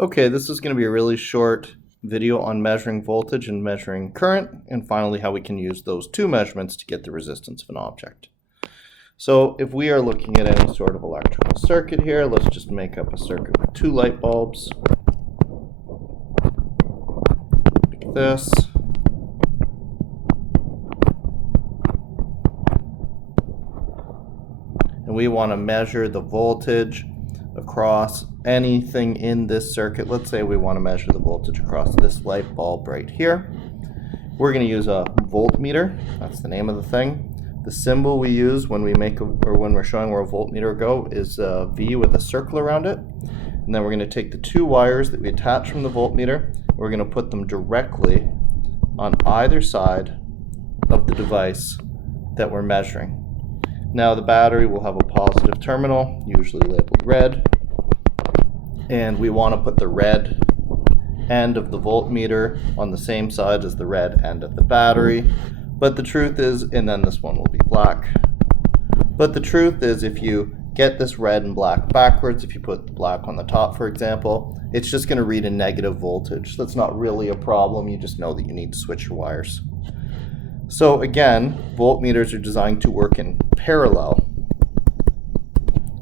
Okay, this is going to be a really short video on measuring voltage and measuring current, and finally how we can use those two measurements to get the resistance of an object. So if we are looking at any sort of electrical circuit here, let's just make up a circuit with two light bulbs, like this. And we want to measure the voltage across anything in this circuit. Let's say we want to measure the voltage across this light bulb right here. We're going to use a voltmeter. That's the name of the thing. The symbol we use when we when we're showing where a voltmeter go is a V with a circle around it. And then we're going to take the two wires that we attach from the voltmeter. We're going to put them directly on either side of the device that we're measuring. Now the battery will have a positive terminal, usually labeled red, and we want to put the red end of the voltmeter on the same side as the red end of the battery. But the truth is, and then this one will be black, but the truth is if you get this red and black backwards, if you put black on the top for example, it's just going to read a negative voltage. That's not really a problem, you just know that you need to switch your wires. So again, voltmeters are designed to work in parallel,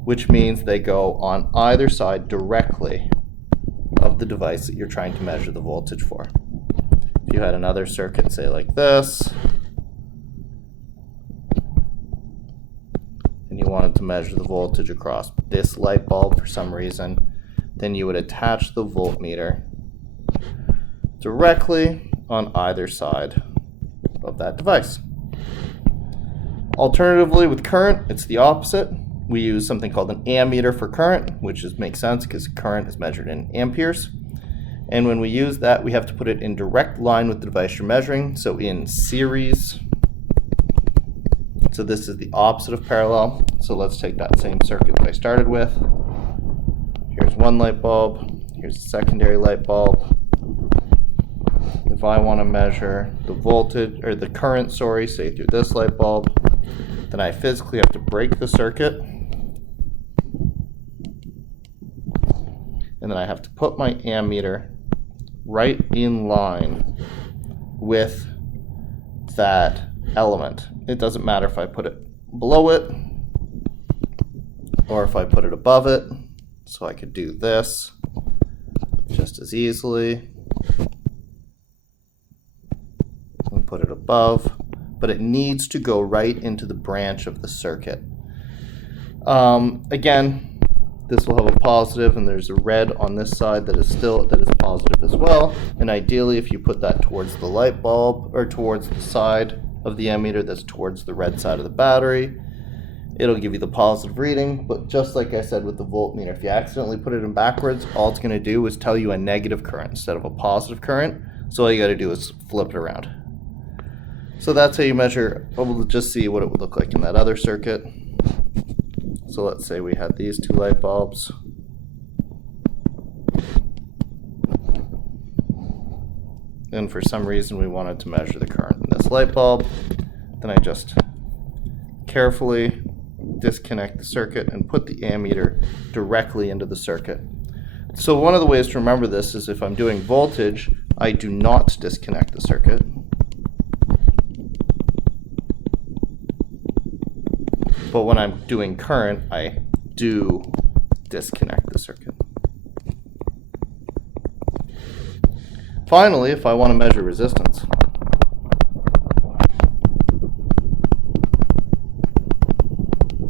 which means they go on either side directly of the device that you're trying to measure the voltage for. If you had another circuit, say like this, and you wanted to measure the voltage across this light bulb for some reason, then you would attach the voltmeter directly on either side of that device. Alternatively, with current, it's the opposite. We use something called an ammeter for current, which makes sense because current is measured in amperes. And when we use that, we have to put it in direct line with the device you're measuring, so in series. So this is the opposite of parallel. So let's take that same circuit that I started with. Here's one light bulb, here's a secondary light bulb. If I want to measure the voltage, or the current, say through this light bulb, then I physically have to break the circuit. And then I have to put my ammeter right in line with that element. It doesn't matter if I put it below it or if I put it above it. So I could do this just as easily. Put it above, but it needs to go right into the branch of the circuit. Again, this will have a positive, and there's a red on this side that is positive as well. And ideally, if you put that towards the light bulb or towards the side of the ammeter that's towards the red side of the battery, it'll give you the positive reading. But just like I said with the voltmeter, if you accidentally put it in backwards, all it's going to do is tell you a negative current instead of a positive current. So all you got to do is flip it around. So that's how you measure. We'll just see what it would look like in that other circuit. So let's say we had these two light bulbs. And for some reason we wanted to measure the current in this light bulb. Then I just carefully disconnect the circuit and put the ammeter directly into the circuit. So one of the ways to remember this is if I'm doing voltage, I do not disconnect the circuit. But when I'm doing current, I do disconnect the circuit. Finally, if I want to measure resistance,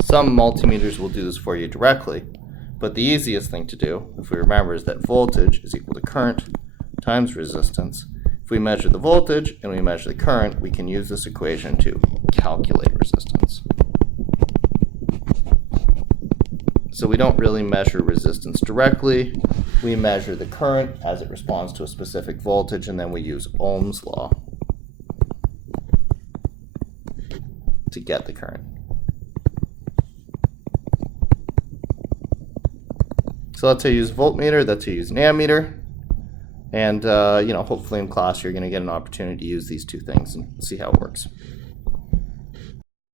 some multimeters will do this for you directly, but the easiest thing to do, if we remember, is that voltage is equal to current times resistance. If we measure the voltage and we measure the current, we can use this equation to calculate resistance. So we don't really measure resistance directly. We measure the current as it responds to a specific voltage, and then we use Ohm's law to get the current. So that's how you use a voltmeter, that's how you use an ammeter. And hopefully in class you're going to get an opportunity to use these two things and see how it works.